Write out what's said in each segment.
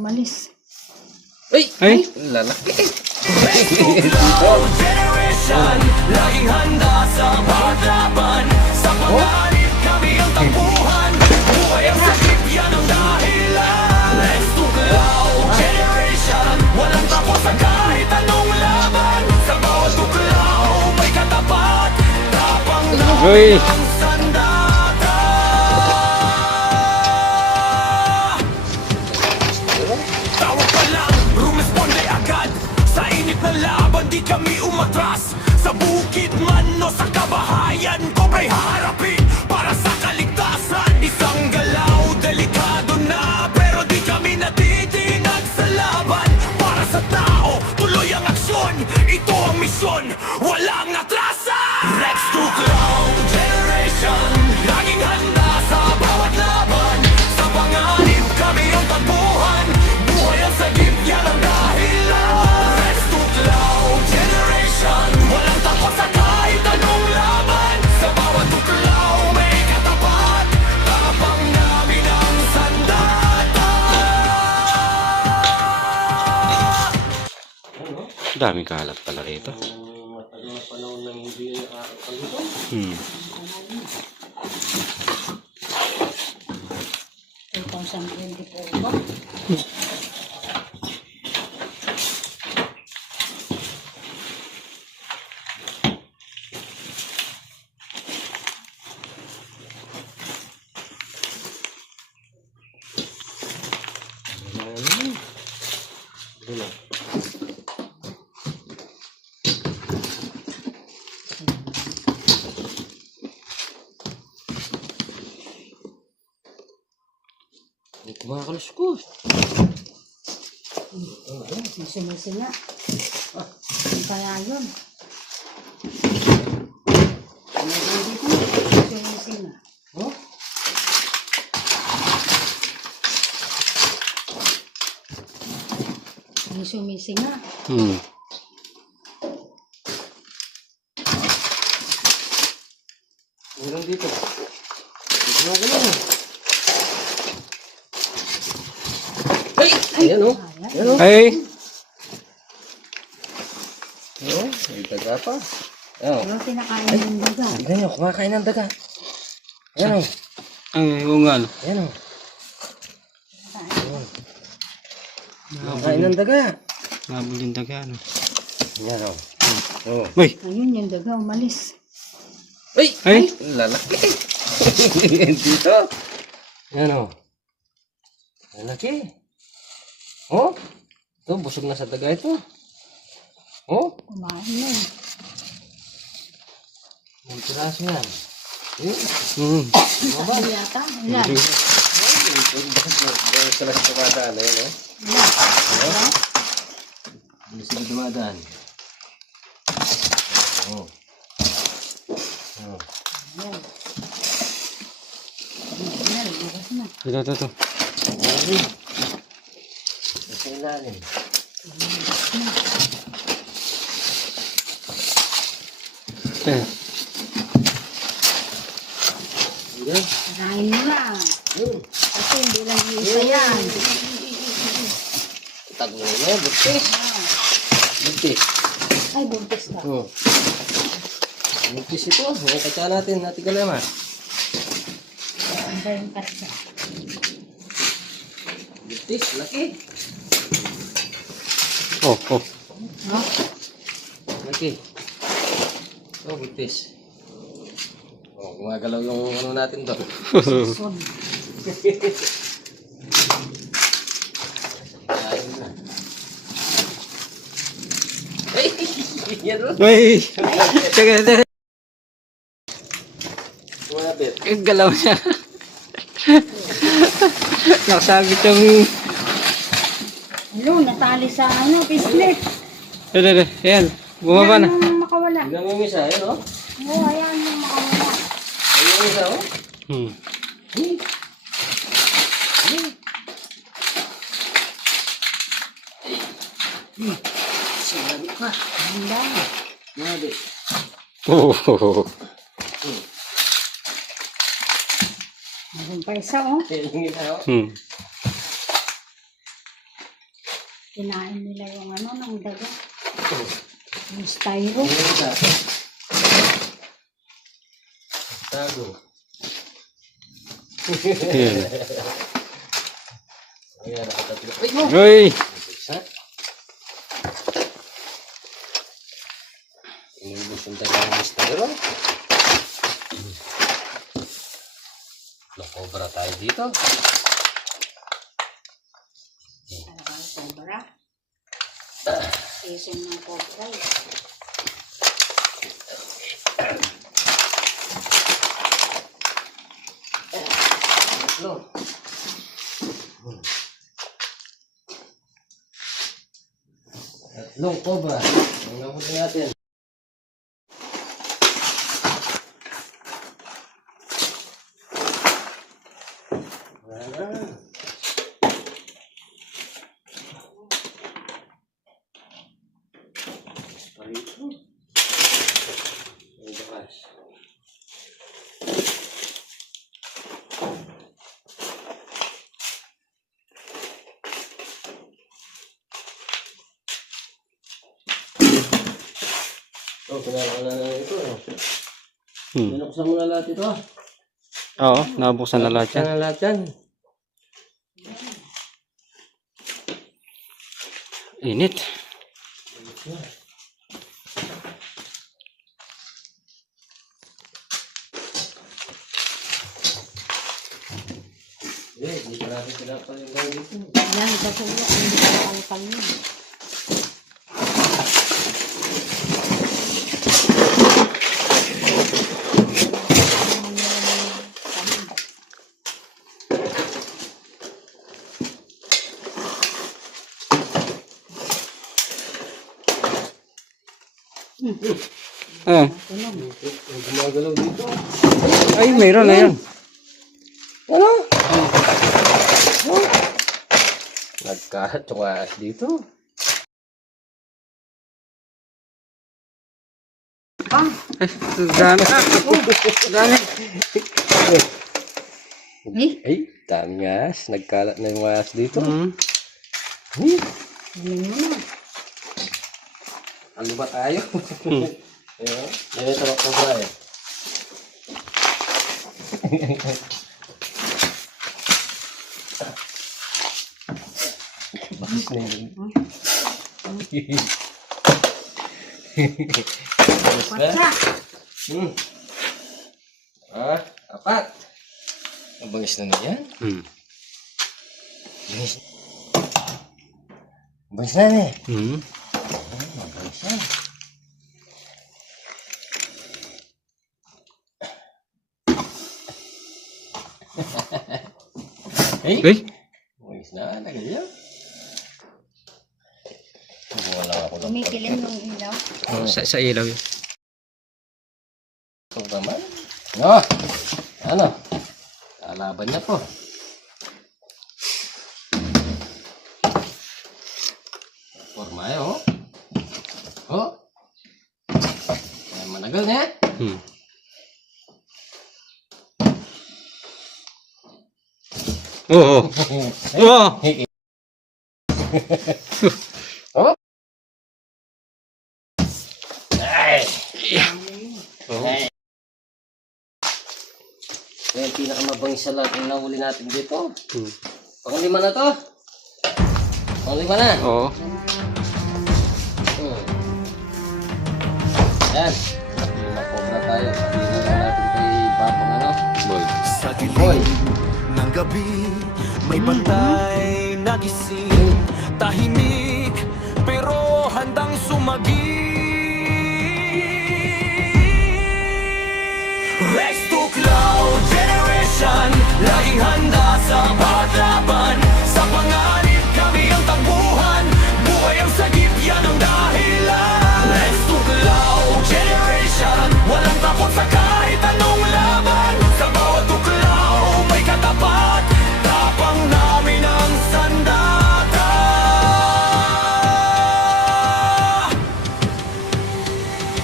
umalis. Ay! Lalaki. Generation, laging handa sa paglaban. Sa panganib kami ang tampuhan. Buhay ang sakit, yan ang dahilan. Let's tuklaw, generation. Walang tapos sa kahit anong laban. Sa bawat tuklaw, may katapat. Tapang namin ang sandata. Tawag pa lang, rumesponde agad. Sa init na laban, di kami umatras. Sa bukid man o sa kabahayan, kobra'y haharapin para sa kaligtasan. Isang galaw, delikado na, pero di kami natitinag sa laban. Para sa tao, tuloy ang aksyon. Ito ang misyon, walang atrasan. Rex to Cloud Generation, laging handa sa bawat laban. Sa panganib kami ang tagpuan. Buhay ang sagip, yan ang dahilan. Rex to Cloud Generation, walang takot sa kahit anong laban. Sa bawat tuklaw may katapat. Tapang namin ang sandata. Daming kalat pala rito. Matagal na panahon na hindi nakakalimutan. Hmm. 2024 ba? Kumakaluskos. Sumisina. Ano kaya yun? Sumisina. Oh? May sumisina. Hmm. Meron dito. Gumagalaw. Ayan o. Ayan o. Ay! Ayan, may daga pa. Ayan o. Yung kinakain ng daga. Tignan nyo, kumakain ng daga. Ayan o. Ay, oo nga. Ayan o. Kumakain ng daga. Nabulin daga, ano? Ayan o. Oh. Uy! Ayun, yung daga umalis. Ay! Lalaki. Dito. Ayan o. Lalaki. Oh. Ito, busog na sa daga ito. Oh. Kumain na eh. May piraso yan. Eh. Hmm. Ano yata? Ilan? Bakit sila sa tumadaan? Ayan o. Ilan? Hindi sila dumadaan. Oh. Oh. Ayan. Ayan, bukas na. Ito. Grabe. Sa ilalim. Eh. Ayan. Kain mo na. Kasi hindi lang isa yan. Tago na yan. Buntis. Buntis. Ay, buntis ka. Oh. Buntis ito. Ngayon katsa natin. Natin kalama. Ang ba yung katsa? Buntis. Laki. Oh. No? Laki. Oh, buntis. Oh, gumagalaw yung ano natin doon. Son. Ayun na. Ay! Yan o. Uy! Teka. Sumabit. Ang galaw niya. Nakasagit yung... Hello, natali sa ano, pislit. Ito. Ayan. Bumaba na. Ayan yung makawala. Tignan mo yung isa. Ayan o. Oo, ayan yung makawala. Ayan yung isa o. Hmm. Sinabi ka. Handa. Sinabi. Oh. Meron pa isa, oh. Ayan yung isa o. Hmm. Kinain nila yung ano, ng daga. Yung styro. Tago. Ayan. Ayan, nakatatlo. Ay, mo! Uy! Isa. Inubos yung tayo ng mistero. Nakobra tayo dito. Talagang sobra. Season ng cobra. Tatlo. Tatlong cobra. Ang nahuli natin. Ayan. Parito. Ang bakas. Pinakalan na ito. Binuksan mo na lahat ito. Oo, nabuksan na lahat yan. Binuksan na lahat yan. Init. Hindi pa natin pinapalinggan dito. Yan, kasi hindi ko kalpal yun. Ah. Ang gumagalaw dito. Ay, mayroon na yan. Ano? Nagkarat yung ahas dito. Dami. Dami. Ay, daming ahas. Nagkalat na yung ahas dito. Hmm. Galing mo na. Ano ba tayo? Ayun. Ayun, tawag ko ba eh. Bakit na yun? Patsa! Apat. Ang bangis na yan. Hmm. Bangis. Bangis na eh. Hmm. Bangis na. Hey! Uy! Bangis na, nagalya. Wala ako lang. Kumikilim yung ilaw. Sa ilaw yun. Ito naman. No! Ano? Kalaban niya po. Forma eh, oh. Oh! Ay, managal na eh. Hmm. Oo. Oo. Oh! Ay! Oo. Ay! Yan yung pinakamabangis sa lahat ng nahuli natin dito. Hmm. Panglima na to. Panglima na. Oo. Yan. Lima cobra tayo. Sabihin na lang natin kay Bapang ano. Boy. Sa Boy. dilim ng gabi, may bantay nagising. Tahimik, pero handang sumagi. Race to Cloud Generation, laging handa sa paglaban. Sa panganib kami ang tangguhan, buhay ang sagip, yan ang dahilan. Race to Cloud Generation, walang takot sa kahit anong laban. Sa bawat tuklaw may katapat, tapang namin ang sandata.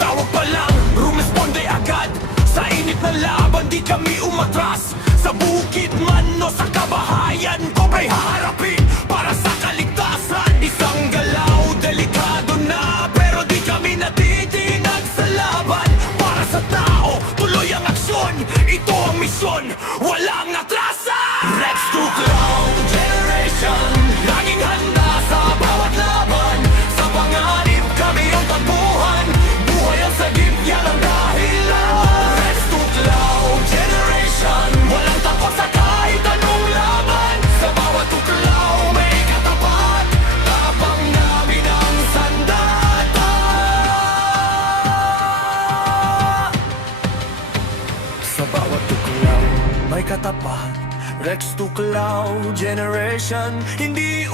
Tawag pa lang, rumesponde agad. Sa init na laban, di kami umatras. Sa bukid man o sa kabahan, generation, hindi